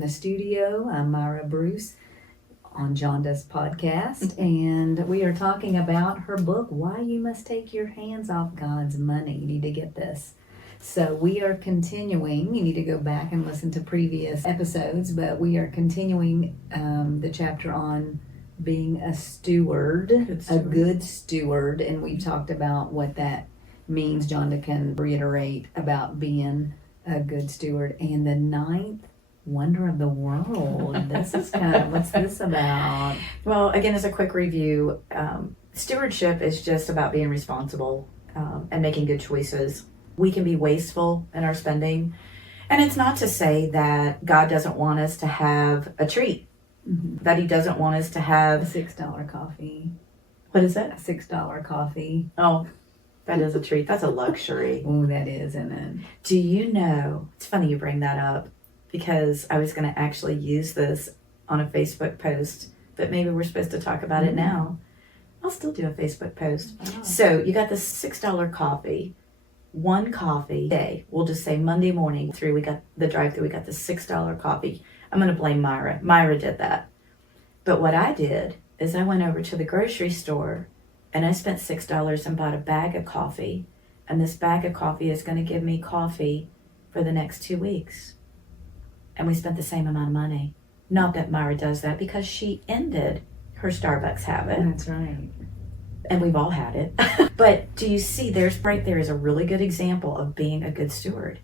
in the studio. I'm Myra Bruce on Jonda's podcast, and we are talking about her book, Why You Must Take Your Hands Off God's Money. You need to get this. So we are continuing. You need to go back and listen to previous episodes, but we are continuing the chapter on being a steward, a good steward, and we've talked about what that means. Jonda can reiterate about being a good steward. And the ninth wonder of the world. This is kind of, what's this about? Well, again, as a quick review, stewardship is just about being responsible and making good choices. We can be wasteful in our spending. And it's not to say that God doesn't want us to have a treat, that he doesn't want us to have A $6 coffee. What is it? A $6 coffee. Oh, that is a treat. That's a luxury. Oh, that is, isn't it? Do you know, it's funny you bring that up because I was going to actually use this on a Facebook post, but maybe we're supposed to talk about it now. I'll still do a Facebook post. Oh. So you got this $6 coffee. One coffee day, we'll just say Monday morning through, we got the drive-thru, we got the $6 coffee. I'm going to blame Myra. Myra did that. But what I did is I went over to the grocery store and I spent $6 and bought a bag of coffee. And this bag of coffee is going to give me coffee for the next 2 weeks. And we spent the same amount of money. Not that Myra does that because she ended her Starbucks habit. That's right. And we've all had it. But do you see, there's right there is a really good example of being a good steward.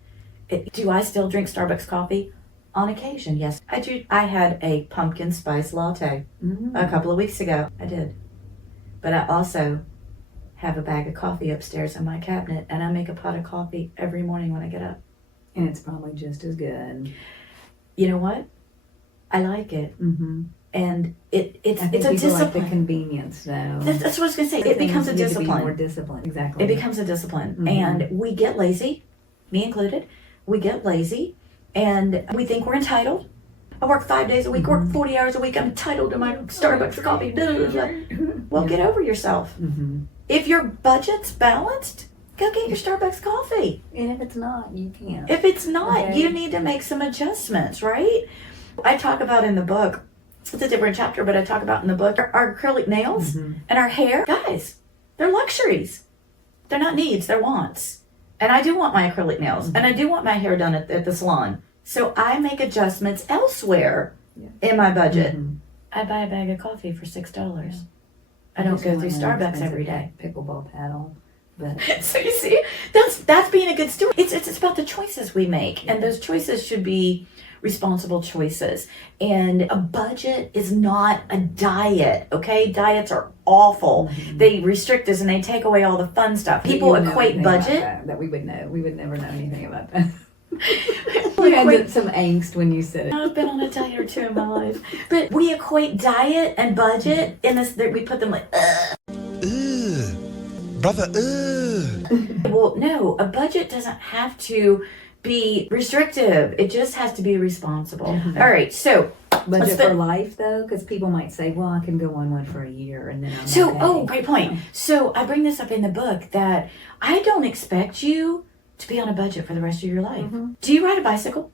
Do I still drink Starbucks coffee? On occasion, yes. I do. I had a pumpkin spice latte a couple of weeks ago. I did. But I also have a bag of coffee upstairs in my cabinet, and I make a pot of coffee every morning when I get up. And it's probably just as good. You know what? I like it. And it's a discipline. Like the convenience, though. That's what I was going to say. It becomes a discipline. More discipline, exactly. It becomes a discipline. And we get lazy, me included. We get lazy, and we think we're entitled. I work 5 days a week, work 40 hours a week. I'm entitled to my Starbucks coffee. Blah, blah, blah. Well, get over yourself. If your budget's balanced, go get your Starbucks coffee. And if it's not, you can't. If it's not, you need to make some adjustments, right? I talk about in the book, it's a different chapter, but I talk about in the book, our acrylic nails and our hair. Guys, they're luxuries. They're not needs, they're wants. And I do want my acrylic nails, and I do want my hair done at the salon. So I make adjustments elsewhere in my budget. I buy a bag of coffee for $6. I don't go through Starbucks every day. Pickleball paddle. But so you see, that's being a good steward. It's about the choices we make, and those choices should be responsible choices. And a budget is not a diet, okay? Diets are awful. They restrict us and they take away all the fun stuff. People equate budget. That we would know. We would never know anything about that. You had some angst when you said it. I've been on a diet or two in my life. But we equate diet and budget in this, we put them like, brother, Well, no, a budget doesn't have to be restrictive. It just has to be responsible. All right, so budget for life, though, because people might say, "Well, I can go on one for a year and then I'm okay." Oh, great point. So I bring this up in the book that I don't expect you to be on a budget for the rest of your life. Do you ride a bicycle?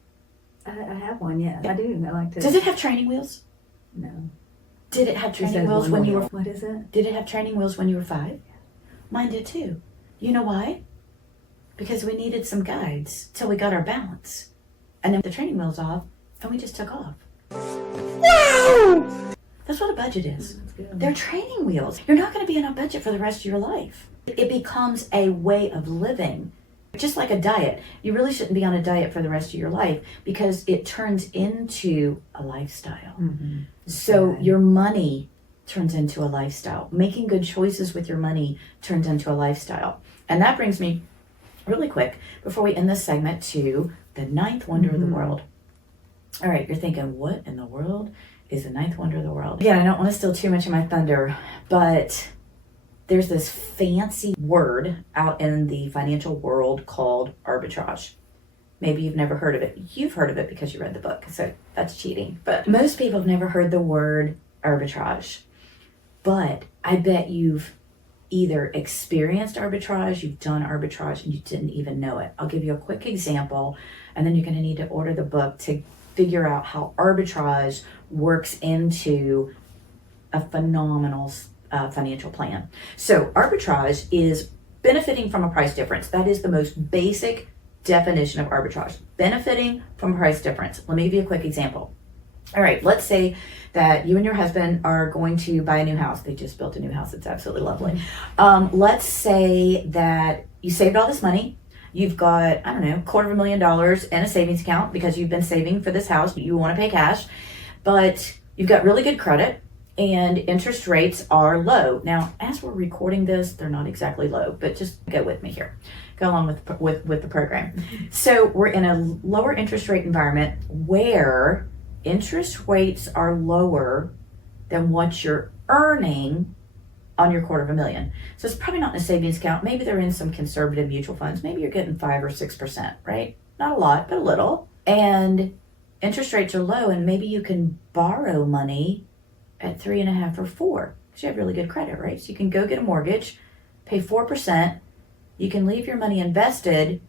I have one. Yes, I do. I like to. Does it have training wheels? No. Did it have training wheels when you were? What is it? Did it have training wheels when you were 5? Mine did too. You know why? Because we needed some guides till we got our balance. And then the training wheels off, and we just took off. Wow! That's what a budget is. They're training wheels. You're not going to be on a budget for the rest of your life. It becomes a way of living. Just like a diet. You really shouldn't be on a diet for the rest of your life because it turns into a lifestyle. So your money turns into a lifestyle. Making good choices with your money turns into a lifestyle. And that brings me really quick, before we end this segment, to the ninth wonder of the world. All right, you're thinking, what in the world is the ninth wonder of the world? Again, I don't want to steal too much of my thunder, but there's this fancy word out in the financial world called arbitrage. Maybe you've never heard of it. You've heard of it because you read the book, so that's cheating. But most people have never heard the word arbitrage. But I bet you've either experienced arbitrage, you've done arbitrage, and you didn't even know it. I'll give you a quick example, and then you're going to need to order the book to figure out how arbitrage works into a phenomenal financial plan. So arbitrage is benefiting from a price difference. That is the most basic definition of arbitrage. Benefiting from a price difference. Let me give you a quick example. All right, let's say that you and your husband are going to buy a new house. They just built a new house. It's absolutely lovely. Let's say that you saved all this money. You've got, I don't know, $250,000 in a savings account because you've been saving for this house. You want to pay cash, but you've got really good credit and interest rates are low. Now, as we're recording this, they're not exactly low, but just go with me here. Go along with the program. So we're in a lower interest rate environment where interest rates are lower than what you're earning on your $250,000. So it's probably not in a savings account. Maybe they're in some conservative mutual funds. Maybe you're getting 5 or 6%, right? Not a lot, but a little. And interest rates are low, and maybe you can borrow money at 3.5 or 4 because you have really good credit, right? So you can go get a mortgage, pay 4%. You can leave your money invested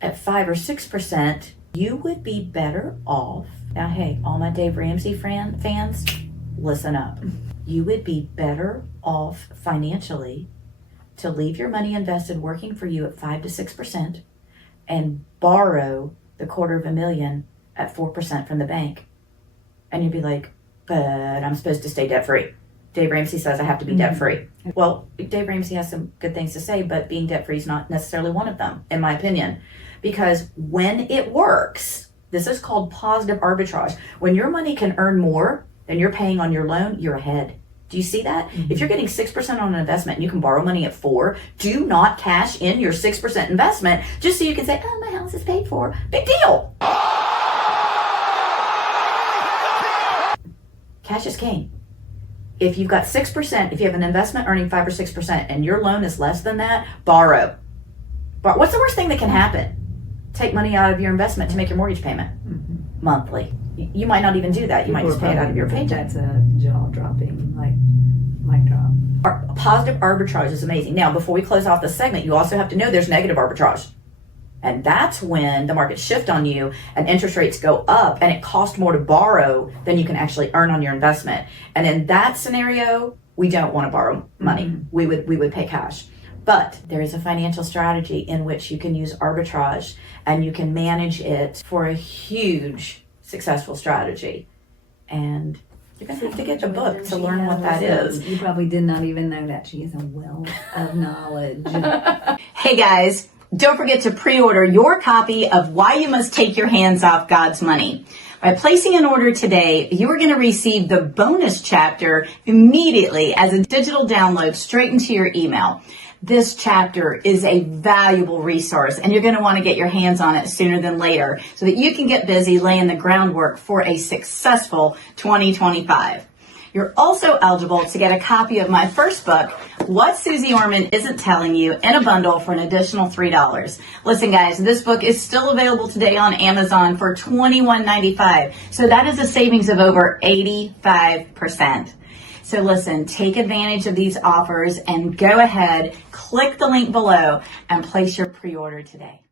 at 5 or 6%. You would be better off. Now, hey, all my Dave Ramsey fans, listen up. You would be better off financially to leave your money invested working for you at 5 to 6% and borrow the $250,000 at 4% from the bank. And you'd be like, but I'm supposed to stay debt free. Dave Ramsey says I have to be debt free. Well, Dave Ramsey has some good things to say, but being debt free is not necessarily one of them, in my opinion. Because when it works, this is called positive arbitrage. When your money can earn more than you're paying on your loan, you're ahead. Do you see that? If you're getting 6% on an investment and you can borrow money at 4%, do not cash in your 6% investment just so you can say, oh, my house is paid for. Big deal. Cash is king. If you've got 6%, if you have an investment earning 5 or 6% and your loan is less than that, borrow. But what's the worst thing that can happen? Take money out of your investment to make your mortgage payment monthly. You might not even do that. You might just pay it out of your paycheck. That's a jaw-dropping, like, mic drop. Positive arbitrage is amazing. Now, before we close off the segment, you also have to know there's negative arbitrage. And that's when the markets shift on you and interest rates go up and it costs more to borrow than you can actually earn on your investment. And in that scenario, we don't want to borrow money. We would pay cash. But there is a financial strategy in which you can use arbitrage and you can manage it for a huge successful strategy. And you're going to have to get the book to learn what that is. You probably did not even know that. She is a wealth of knowledge. Hey guys, don't forget to pre-order your copy of Why You Must Take Your Hands Off God's Money. By placing an order today, you are going to receive the bonus chapter immediately as a digital download straight into your email. This chapter is a valuable resource and you're going to want to get your hands on it sooner than later so that you can get busy laying the groundwork for a successful 2025. You're also eligible to get a copy of my first book, What Susie Orman Isn't Telling You, in a bundle for an additional $3. Listen guys, this book is still available today on Amazon for $21.95. So that is a savings of over 85%. So listen, take advantage of these offers and go ahead, click the link below and place your pre-order today.